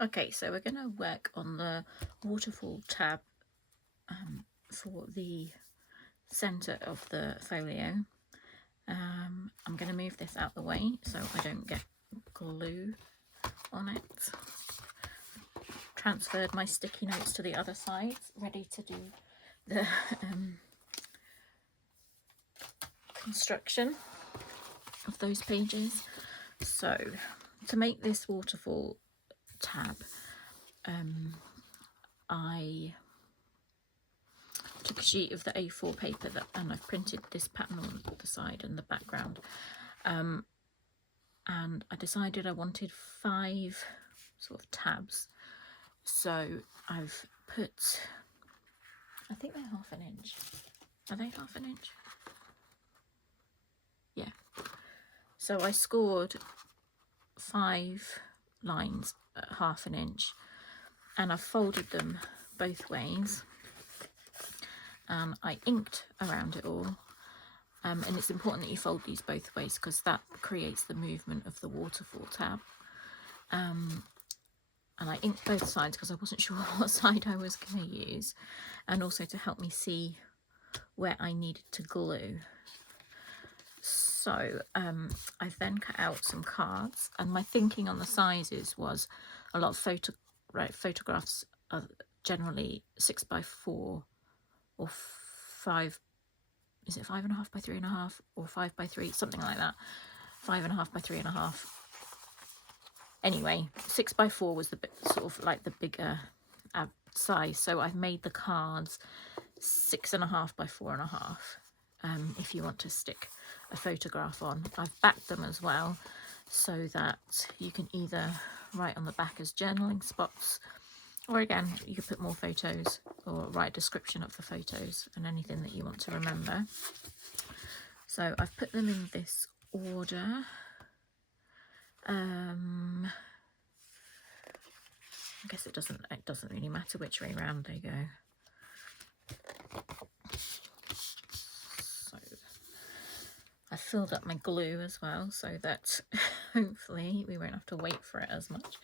Okay, so we're going to work on the waterfall tab for the centre of the folio. I'm going to move this out the way so I don't get glue on it. Transferred my sticky notes to the other side, ready to do the construction of those pages. So to make this waterfall tab, I took a sheet of the A4 paper and I've printed this pattern on the side and the background, and I decided I wanted 5 sort of tabs, so I've put, I think they're 1/2 inch. Are they 1/2 inch? Yeah. So I scored 5 lines at 1/2 inch, and I've folded them both ways, and I inked around it all. And it's important that you fold these both ways because that creates the movement of the waterfall tab. And I inked both sides because I wasn't sure what side I was going to use, and also to help me see where I needed to glue. So I've then cut out some cards, and my thinking on the sizes was a lot of photographs are generally 6x4 or 5. Is it 5.5 by 3.5 or 5 by 3, something like that. 5.5 by 3.5. Anyway, 6x4 was the bit, sort of like the bigger size. So I've made the cards 6.5 by 4.5. If you want to stick a photograph on, I've backed them as well, so that you can either write on the back as journaling spots, or again, you could put more photos or write a description of the photos and anything that you want to remember. So I've put them in this order. I guess it doesn't really matter which way around they go. So I filled up my glue as well, so that hopefully we won't have to wait for it as much.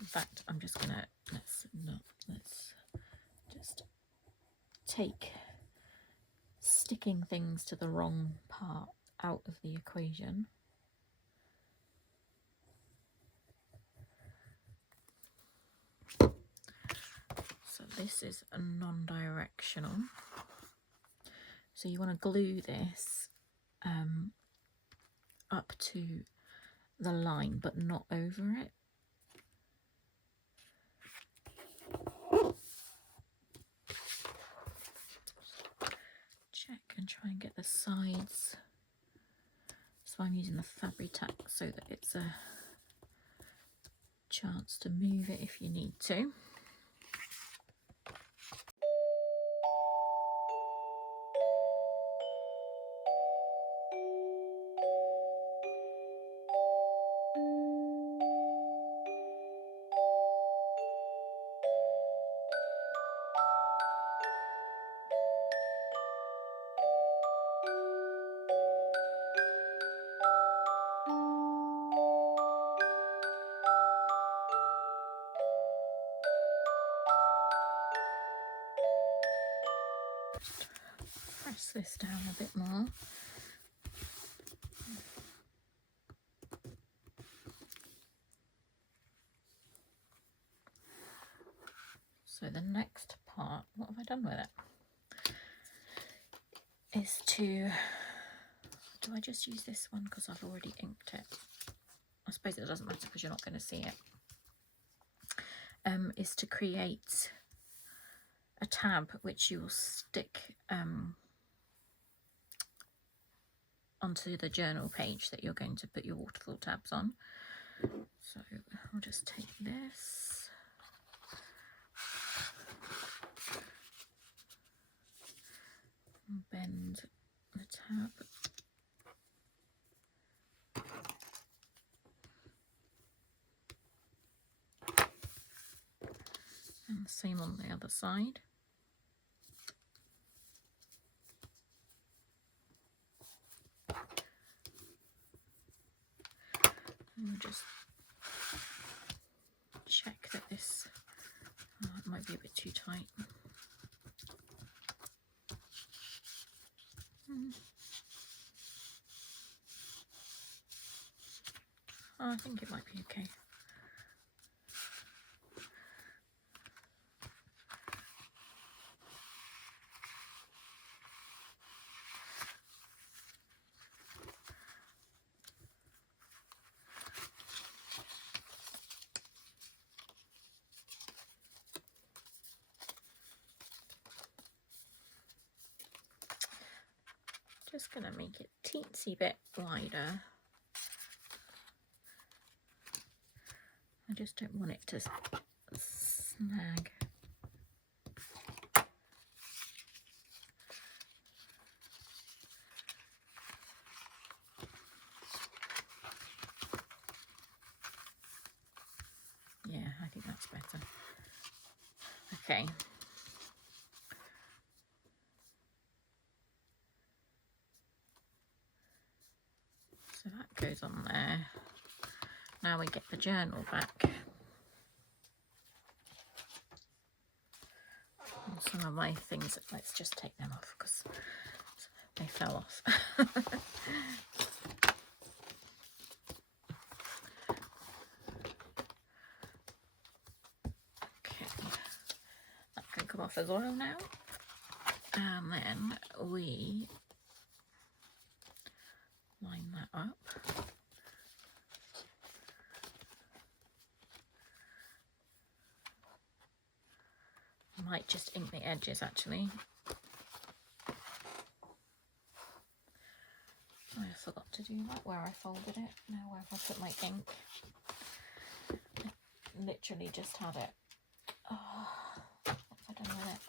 In fact, I'm just gonna let's just take sticking things to the wrong part out of the equation. So this is a non-directional. So you want to glue this up to the line, but not over it. Check and try and get the sides. So I'm using the Fabri-Tac so that it's a chance to move it if you need to. Press this down a bit more. So the next part, what have I done with it? Is to, do I just use this one because I've already inked it? I suppose it doesn't matter because you're not going to see it. Is to create a tab which you will stick onto the journal page that you're going to put your waterfall tabs on. So I'll just take this, and bend the tab, and the same on the other side. And we'll just check that this it might be a bit too tight. Oh, I think it might be okay. Just going to make it teensy bit wider. I just don't want it to snag. Yeah, I think that's better. Okay. So that goes on there. Now we get the journal back. And some of my things, let's just take them off because they fell off. Okay, that can come off as well now. And then we line that up. I might just ink the edges actually. I forgot to do that where I folded it. Now where have I put my ink? I literally just had it. Oh, what have I done with it?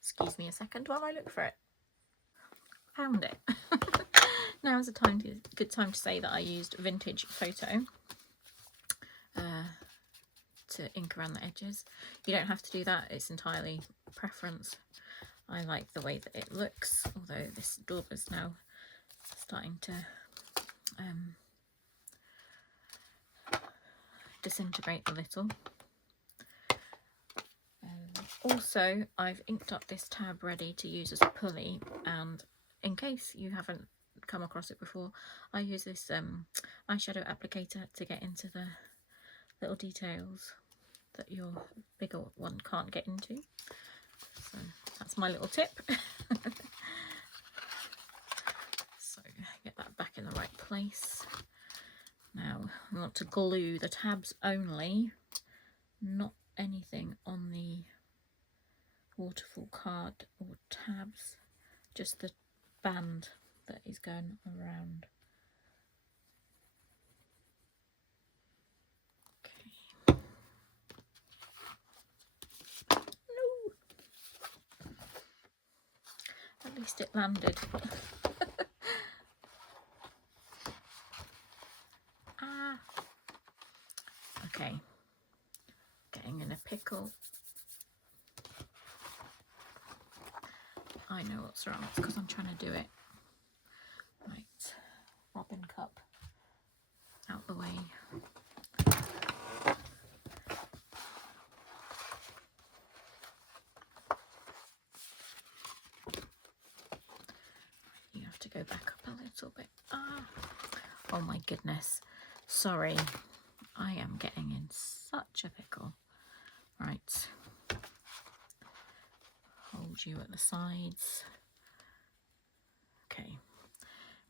Excuse me a second while I look for it. Found it. Now is a good time to say that I used vintage photo to ink around the edges. You don't have to do that, it's entirely preference. I like the way that it looks, although this daub is now starting to disintegrate a little. Also, I've inked up this tab ready to use as a pulley, and in case you haven't come across it before, I use this eyeshadow applicator to get into the little details that your bigger one can't get into. So that's my little tip. So get that back in the right place. Now we want to glue the tabs only, not anything on the waterfall card or tabs, just the band that is going around. Okay. No! At least it landed. Ah. Okay. Getting in a pickle. I know what's wrong, it's because I'm trying to do it. Right, robin cup out the way. You have to go back up a little bit. Ah. Oh my goodness. Sorry, I am getting in such a pickle. Right. Hold you at the sides. Okay.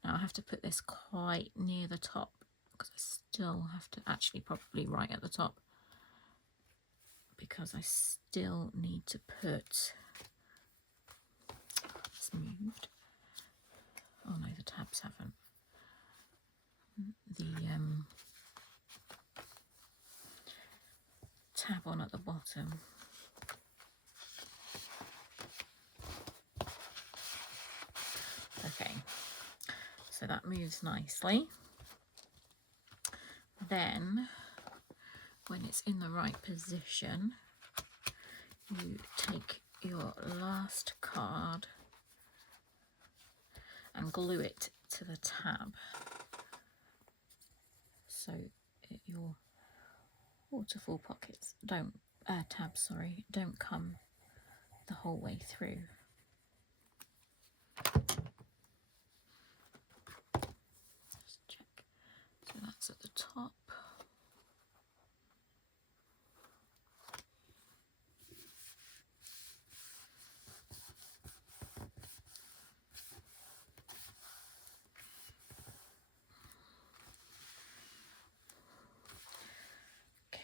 Now I have to put this quite near the top because I still have to, actually probably right at the top, because I still need to put, it's moved. Oh no, the tabs haven't. The tab on at the bottom. Okay, so that moves nicely. Then, when it's in the right position, you take your last card and glue it to the tab. So your waterfall pockets don't, tabs, sorry, don't come the whole way through. Just check. So that's at the top.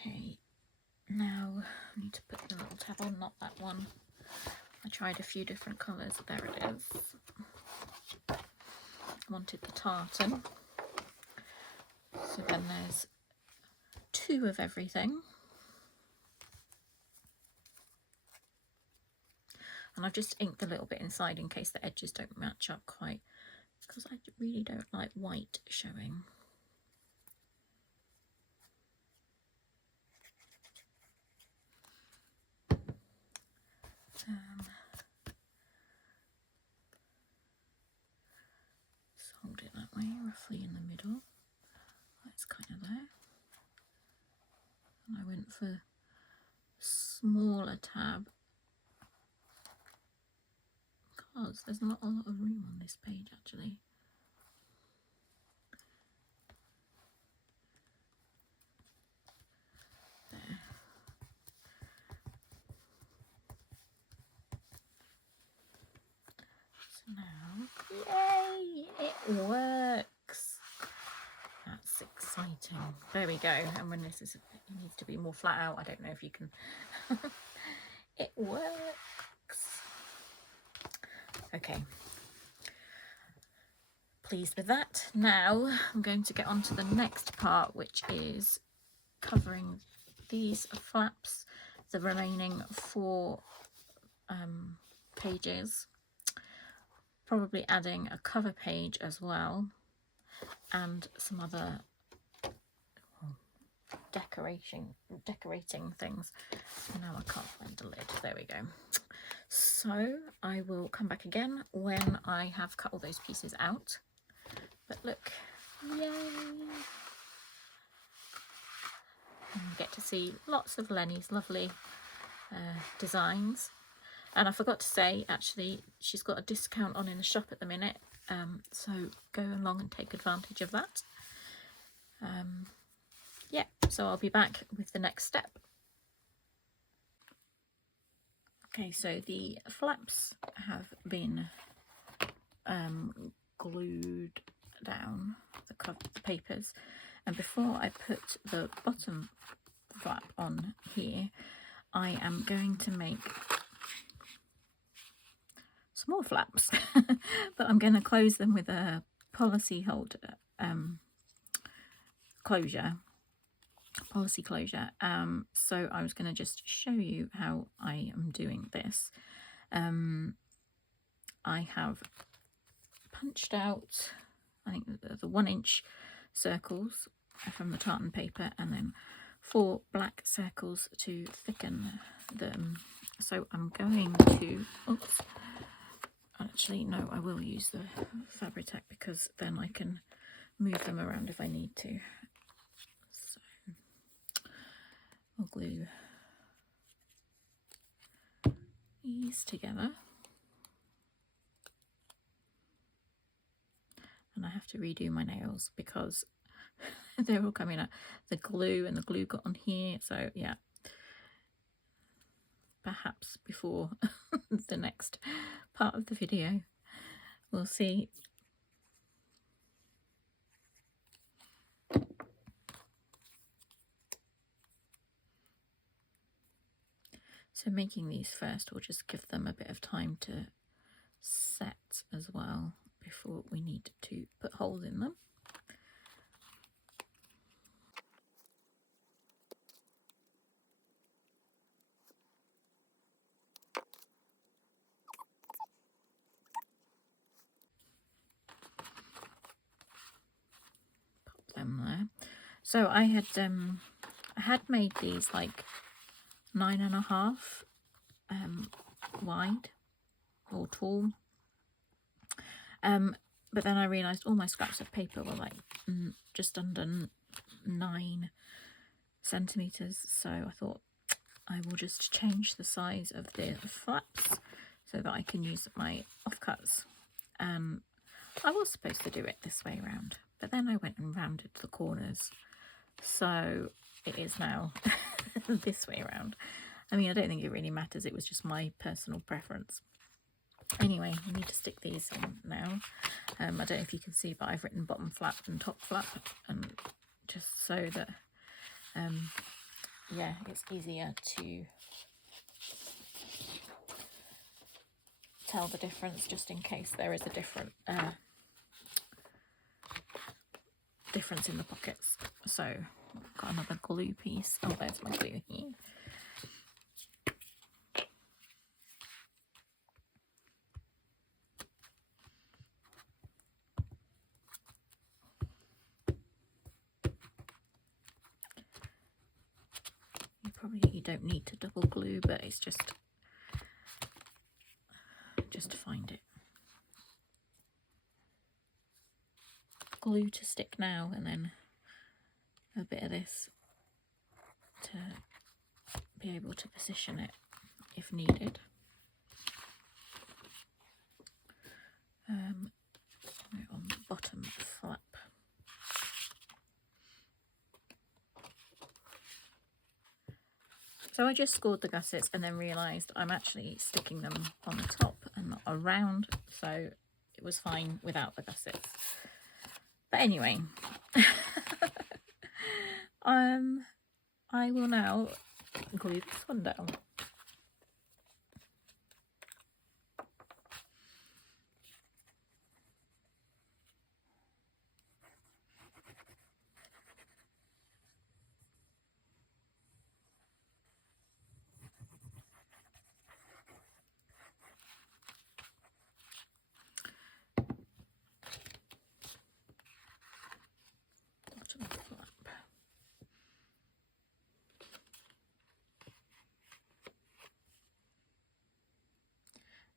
Okay, now I need to put the little tab on, not that one. I tried a few different colours. There it is. I wanted the tartan. So then there's 2 of everything. And I've just inked a little bit inside in case the edges don't match up quite, because I really don't like white showing. Just hold it that way, roughly in the middle. That's kind of there. And I went for smaller tab because there's not a lot of room on this page actually. There. So now, yay, it works. That's exciting. There we go. And when this is, it needs to be more flat out. I don't know if you can. It works. Okay. Pleased with that. Now I'm going to get on to the next part, which is covering these flaps, the remaining 4 pages, probably adding a cover page as well, and some other decorating things. Now I can't find the lid. There we go. So I will come back again when I have cut all those pieces out. But look, yay! And you get to see lots of Lenny's lovely designs. And I forgot to say, actually, she's got a discount on in the shop at the minute. So go along and take advantage of that. Yeah, so I'll be back with the next step. Okay, so the flaps have been glued down, the papers, and before I put the bottom flap on here, I am going to make some more flaps, but I'm going to close them with a policy holder policy closure. So I was going to just show you how I am doing this. I have punched out, I think, the 1-inch circles from the tartan paper, and then 4 black circles to thicken them. So I'm going to, oops, actually no, I will use the Fabri-Tac because then I can move them around if I need to. So I'll glue these together. And I have to redo my nails because they're all coming out. The glue got on here. So yeah, perhaps before the next part of the video, we'll see. So making these first will just give them a bit of time to set as well before we need to put holes in them. Pop them there. So I had made these like 9.5 wide or tall. but then I realised all my scraps of paper were like just under 9 centimetres, so I thought I will just change the size of the flaps so that I can use my offcuts. I was supposed to do it this way around, but then I went and rounded the corners, so it is now this way around. I mean, I don't think it really matters, it was just my personal preference. Anyway, I need to stick these on now. I don't know if you can see, but I've written bottom flap and top flap, and just so that yeah, it's easier to tell the difference, just in case there is a difference in the pockets. So I've got another glue piece. Oh, there's my glue here. You don't need to double glue, but it's just to find it. Glue to stick now, and then a bit of this to be able to position it if needed. On the bottom flap. So I just scored the gussets and then realised I'm actually sticking them on the top and not around, so it was fine without the gussets. But anyway, I will now glue this one down.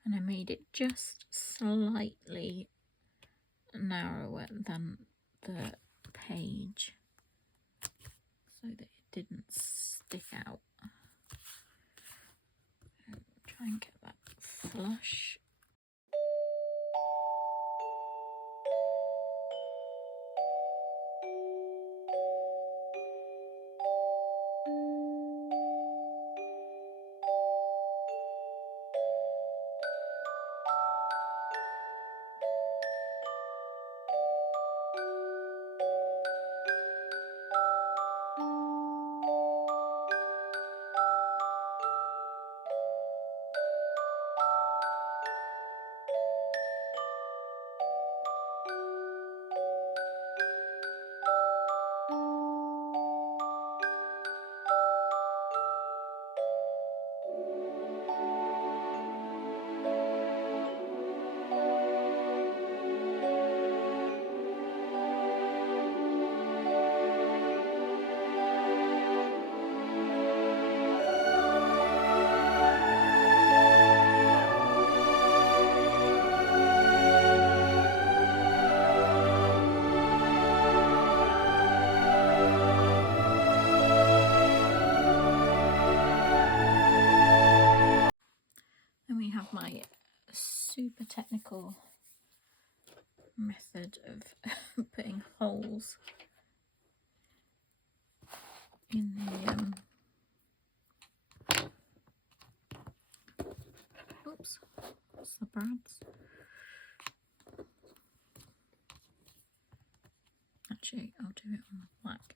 And I made it just slightly narrower than the page so that it didn't stick out. And try and get that flush. Super technical method of putting holes in the oops, that's the brads. Actually, I'll do it on the black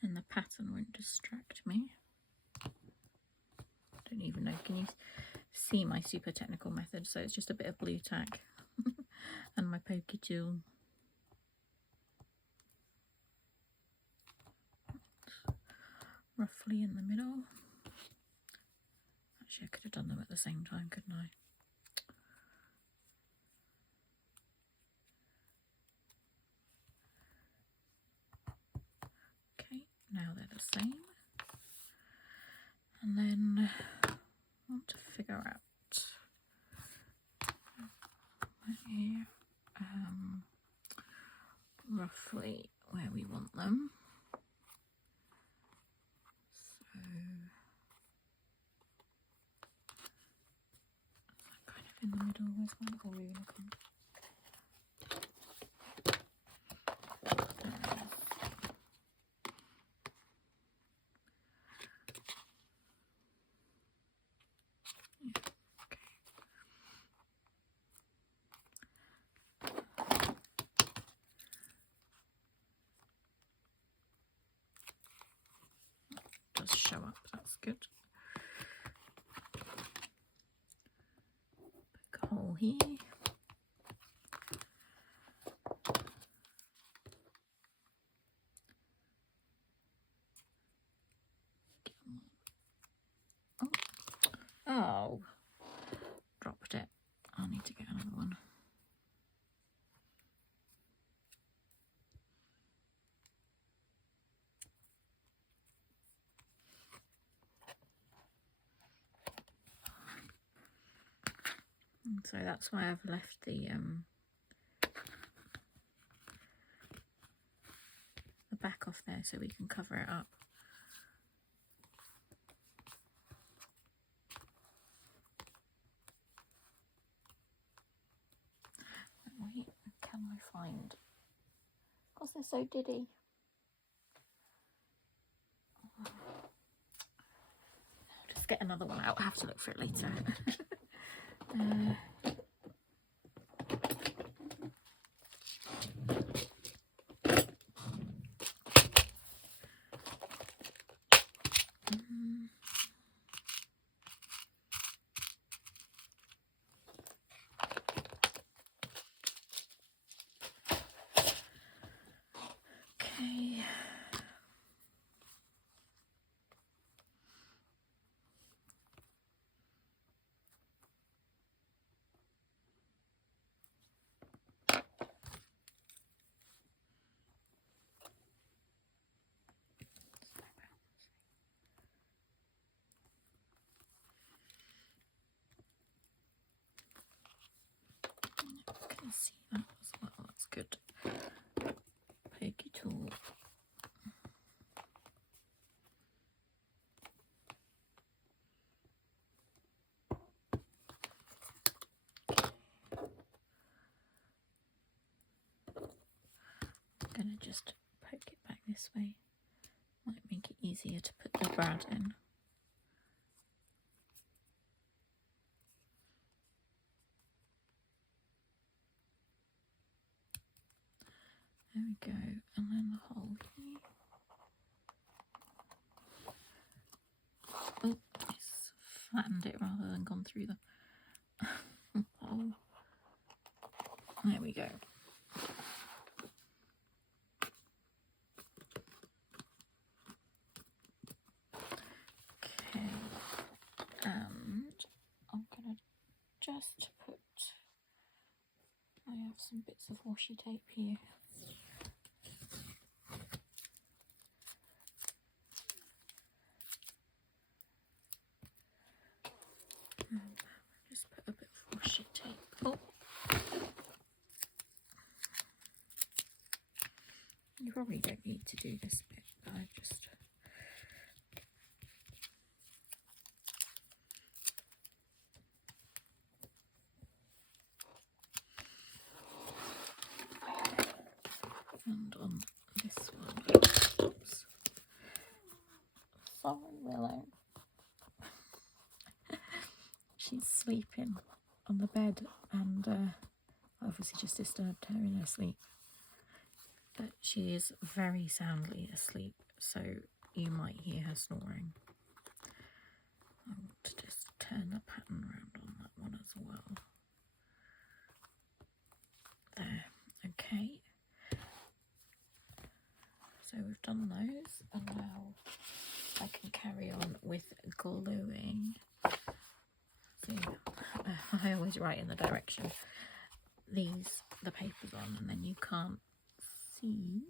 and the pattern won't distract me. I don't even know, can you see my super technical method? So it's just a bit of blue tack and my pokey tool. Roughly in the middle. Actually, I could have done them at the same time, couldn't I? Okay, now they're the same. And then I want to figure out here, roughly where we want them. So kind of in the middle. Where's my little ruler gone? Does show up, that's good. Big hole here. Oh, dropped it. I need to get another one. So that's why I've left the back off there so we can cover it up. Wait, can I find? Because they're so diddy. I'll just get another one out. I'll have to look for it later. Okay. Can see that as well. That's good. Pokey tool. I'm gonna just poke it back this way. Might make it easier to put the brad in. There we go, and then the hole here. Oh, it's flattened it rather than gone through the hole. There we go. Okay, and I'm gonna just put, I have some bits of washi tape here. Just put a bit of washi tape. Oh, you probably don't need to do this bit, but I just. And on this one, oops. Sorry, Willow. She's sleeping on the bed, and I obviously just disturbed her in her sleep. But she is very soundly asleep, so you might hear her snoring. I want to just turn the pattern around on that one as well. There, okay. So we've done those, and now I can carry on with gluing. See, I always write in the direction the paper's on, and then you can't see.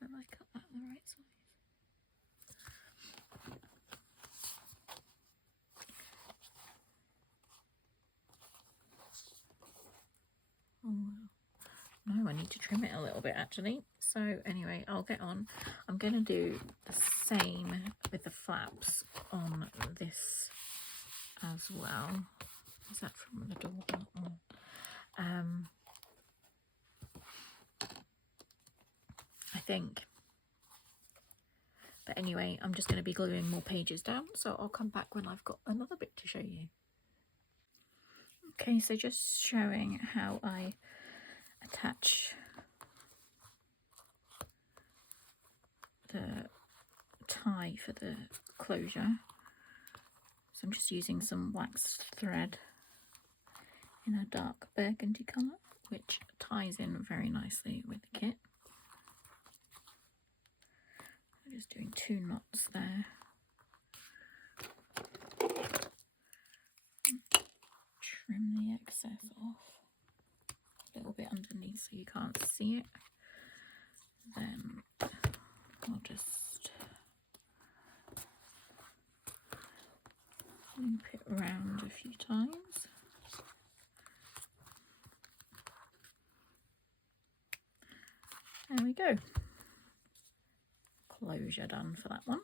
Have I cut that the right size? No, I need to trim it a little bit actually. So anyway, I'll get on. I'm going to do the same with the flaps on this as well. Is that from the door? I think. But anyway, I'm just going to be gluing more pages down, so I'll come back when I've got another bit to show you. Okay, so just showing how I attach the tie for the closure. So I'm just using some waxed thread in a dark burgundy colour, which ties in very nicely with the kit. I'm just doing 2 knots there. Trim the excess off a little bit underneath so you can't see it. Then I'll just loop it around a few times. There we go. Closure done for that one.